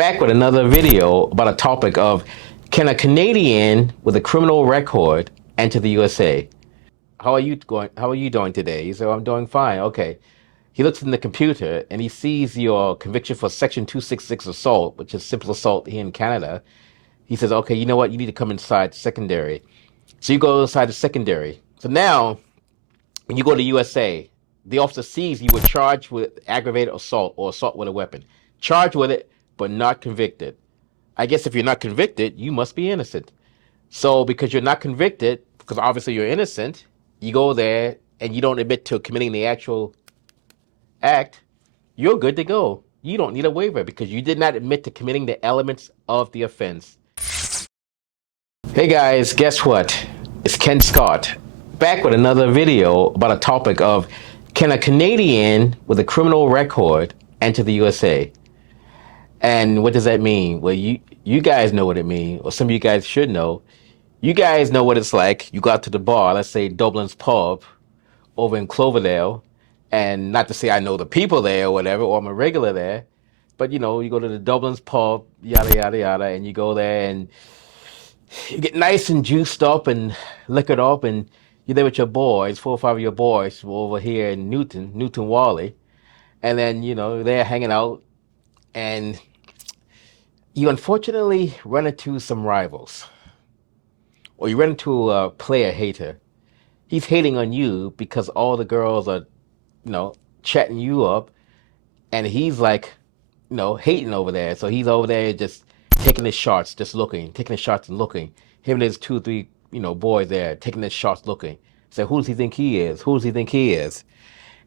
back with another video about a topic of can a Canadian with a criminal record enter the USA? How are you doing today? He said, I'm doing fine. Okay. He looks in the computer and he sees your conviction for Section 266 assault, which is simple assault here in Canada. He says, okay, you know what? You need to come inside secondary. So you go inside the secondary. So now, when you go to USA, the officer sees you were charged with aggravated assault or assault with a weapon. Charged with it, but not convicted. I guess if you're not convicted, you must be innocent. So because you're not convicted, because obviously you're innocent, you go there and you don't admit to committing the actual act, you're good to go. You don't need a waiver because you did not admit to committing the elements of the offense. Hey guys, guess what? It's Ken Scott, back with another video about a topic of can a Canadian with a criminal record enter the USA? And what does that mean? Well, you guys know what it means, or some of you guys should know. You guys know what it's like. You go out to the bar, let's say Dublin's Pub over in Cloverdale, and not to say I know the people there or whatever, or I'm a regular there, but you know, you go to the Dublin's Pub, yada, yada, yada, and you go there and you get nice and juiced up and liquored up, and you're there with your boys, 4 or 5 of your boys over here in Newton Wally, and then, you know, they're hanging out, and you unfortunately run into some rivals, or you run into a player hater. He's hating on you because all the girls are, you know, chatting you up, and he's like, you know, hating over there. So he's over there just taking his shots, just looking, taking his shots and looking. Him and his 2 or 3, you know, boys there taking his shots, looking. So who does he think he is? Who does he think he is?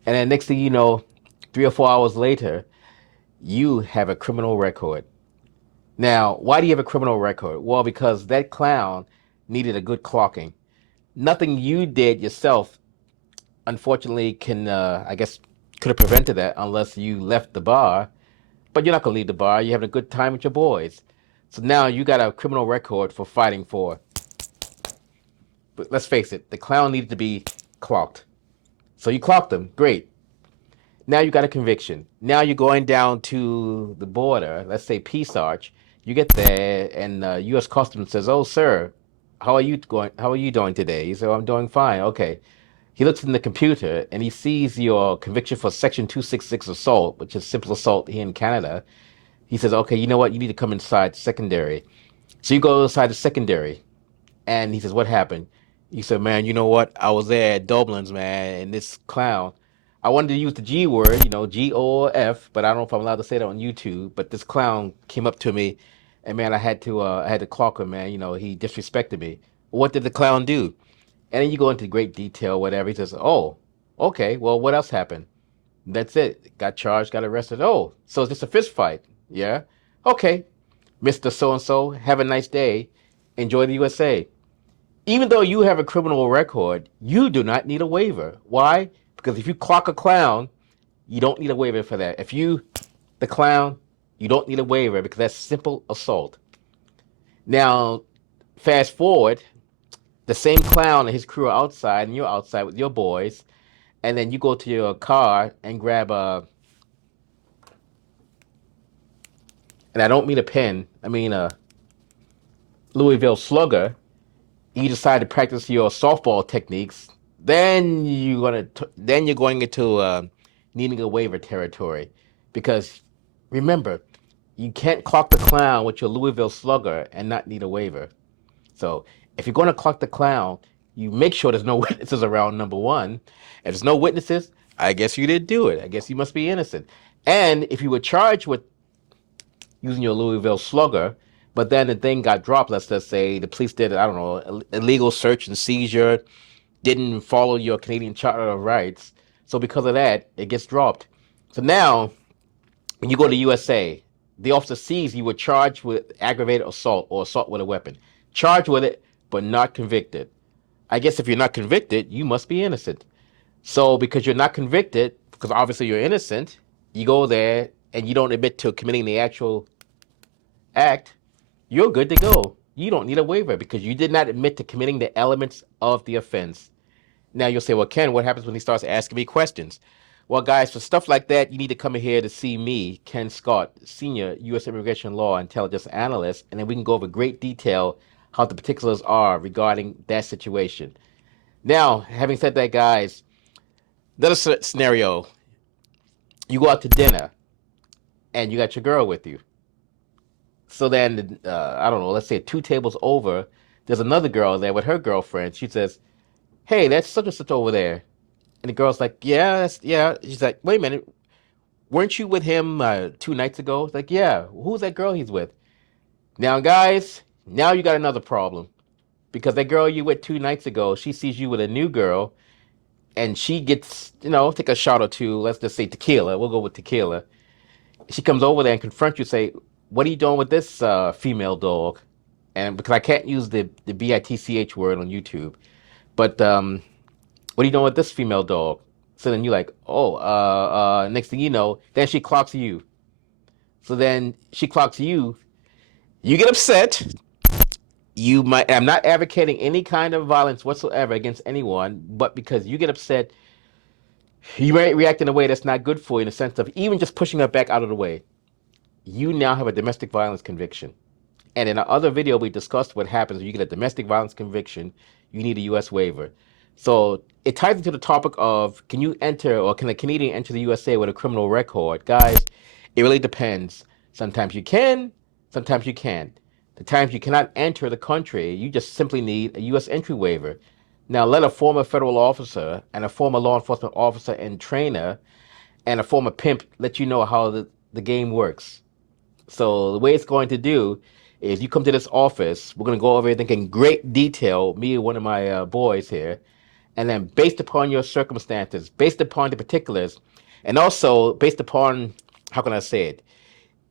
And then next thing you know, 3 or 4 hours later, you have a criminal record. Now, why do you have a criminal record? Well, because that clown needed a good clocking. Nothing you did yourself, unfortunately, can, I guess, could have prevented that unless you left the bar. But you're not going to leave the bar. You're having a good time with your boys. So now you got a criminal record for fighting for. But let's face it, the clown needed to be clocked. So you clocked him. Great. Now you got a conviction. Now you're going down to the border, let's say Peace Arch. You get there, and U.S. Customs says, "Oh, sir, how are you doing today?" He said, "I'm doing fine." Okay. He looks in the computer and he sees your conviction for Section 266 assault, which is simple assault here in Canada. He says, "Okay, you know what? You need to come inside secondary." So you go inside the secondary, and he says, "What happened?" He said, "Man, you know what? I was there at Dublin's, man, and this clown. I wanted to use the G word, you know, G-O-F, but I don't know if I'm allowed to say that on YouTube. But this clown came up to me, and man, I had to clock him, man. You know, he disrespected me. What did the clown do?" And then you go into great detail, whatever. He says, "Oh, okay. Well, what else happened?" "That's it. Got charged, got arrested." "Oh, so it's just a fist fight?" "Yeah." "Okay, Mr. So-and-so, have a nice day. Enjoy the USA." Even though you have a criminal record, you do not need a waiver. Why? Because if you clock a clown, you don't need a waiver for that. If the clown, you don't need a waiver because that's simple assault. Now, fast forward, the same clown and his crew are outside, and you're outside with your boys, and then you go to your car and grab and I don't mean a pen, I mean a Louisville Slugger. You decide to practice your softball techniques, then you're going into needing a waiver territory, because remember, you can't clock the clown with your Louisville Slugger and not need a waiver. So if you're going to clock the clown, you make sure there's no witnesses around, number one. If there's no witnesses, I guess you didn't do it. I guess you must be innocent. And if you were charged with using your Louisville Slugger, but then the thing got dropped, let's just say the police did, I don't know, illegal search and seizure, didn't follow your Canadian Charter of Rights. So because of that, it gets dropped. So now, when you go to USA, the officer sees you were charged with aggravated assault or assault with a weapon. Charged with it, but not convicted. I guess if you're not convicted, you must be innocent. So because you're not convicted, because obviously you're innocent, you go there and you don't admit to committing the actual act, you're good to go. You don't need a waiver because you did not admit to committing the elements of the offense. Now you'll say, "Well, Ken, what happens when he starts asking me questions?" Well, guys, for stuff like that, you need to come in here to see me, Ken Scott, Senior U.S. Immigration Law and Intelligence Analyst, and then we can go over great detail how the particulars are regarding that situation. Now, having said that, guys, another scenario: you go out to dinner and you got your girl with you. So then, I don't know, let's say two tables over, there's another girl there with her girlfriend. She says, "Hey, that's such and such over there." And the girl's like, "Yeah, yeah." She's like, "Wait a minute, weren't you with him 2 nights ago?" It's like, "Yeah." "Who's that girl he's with?" Now, guys, now you got another problem because that girl you with 2 nights ago, she sees you with a new girl, and she gets, take a shot or two. Let's just say tequila. We'll go with tequila. She comes over there and confronts you, say, "What are you doing with this female dog?" And because I can't use the bitch word on YouTube, but what are you doing with this female dog? So then you're like, oh, next thing you know, then she clocks you. So then she clocks you. You get upset. I'm not advocating any kind of violence whatsoever against anyone, but because you get upset, you might react in a way that's not good for you in the sense of even just pushing her back out of the way. You now have a domestic violence conviction. And in our other video, we discussed what happens when you get a domestic violence conviction. You need a U.S. waiver. So it ties into the topic of can you enter or can a Canadian enter the USA with a criminal record? Guys, it really depends. Sometimes you can, sometimes you can't. The times you cannot enter the country, you just simply need a U.S. entry waiver. Now, let a former federal officer and a former law enforcement officer and trainer and a former pimp let you know how the game works. So the way it's going to do is you come to this office. We're going to go over everything in great detail, me and one of my boys here. And then based upon your circumstances, based upon the particulars, and also based upon, how can I say it?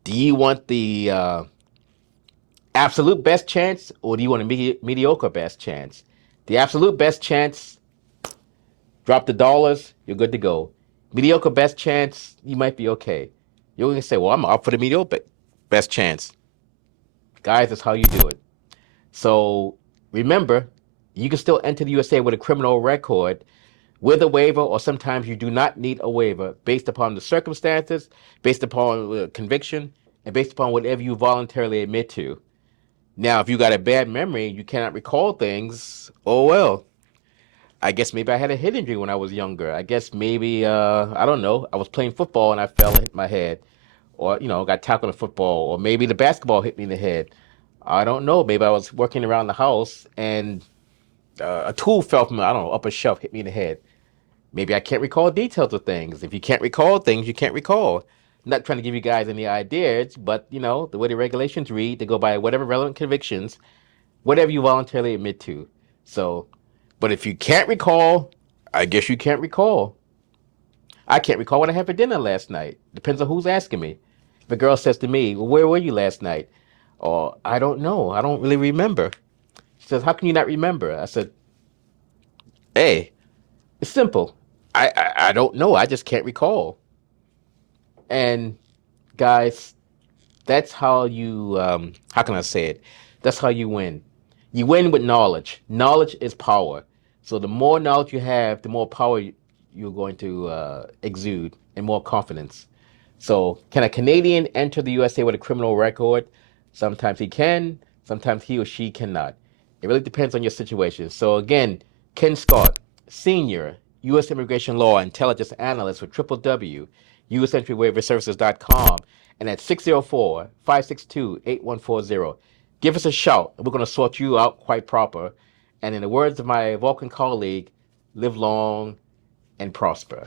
Do you want the absolute best chance or do you want a mediocre best chance? The absolute best chance, drop the dollars, you're good to go. Mediocre best chance, you might be okay. You're going to say, well, I'm up for the mediocre best chance. Guys, that's how you do it. So remember, you can still enter the USA with a criminal record with a waiver, or sometimes you do not need a waiver based upon the circumstances, based upon conviction, and based upon whatever you voluntarily admit to. Now, if you got a bad memory, you cannot recall things, oh well. I guess maybe I had a head injury when I was younger. I guess maybe, I don't know, I was playing football and I fell and hit my head. Or, got tackled in football. Or maybe the basketball hit me in the head. I don't know. Maybe I was working around the house and a tool fell from, I don't know, up a shelf, hit me in the head. Maybe I can't recall details of things. If you can't recall things, you can't recall. I'm not trying to give you guys any ideas, but, the way the regulations read, they go by whatever relevant convictions, whatever you voluntarily admit to. So, but if you can't recall, I guess you can't recall. I can't recall what I had for dinner last night. Depends on who's asking me. If a girl says to me, well, where were you last night? Or, I don't know. I don't really remember. She says, how can you not remember? I said, hey, it's simple. I don't know. I just can't recall. And guys, that's how you, how can I say it? That's how you win. You win with knowledge. Knowledge is power. So the more knowledge you have, the more power you're going to exude and more confidence. So can a Canadian enter the USA with a criminal record? Sometimes he can, sometimes he or she cannot. It really depends on your situation. So again, Ken Scott, Senior U.S. Immigration Law Intelligence Analyst with www.usentry-waiver-services.com and at 604-562-8140. Give us a shout, and we're going to sort you out quite proper. And in the words of my Vulcan colleague, live long and prosper.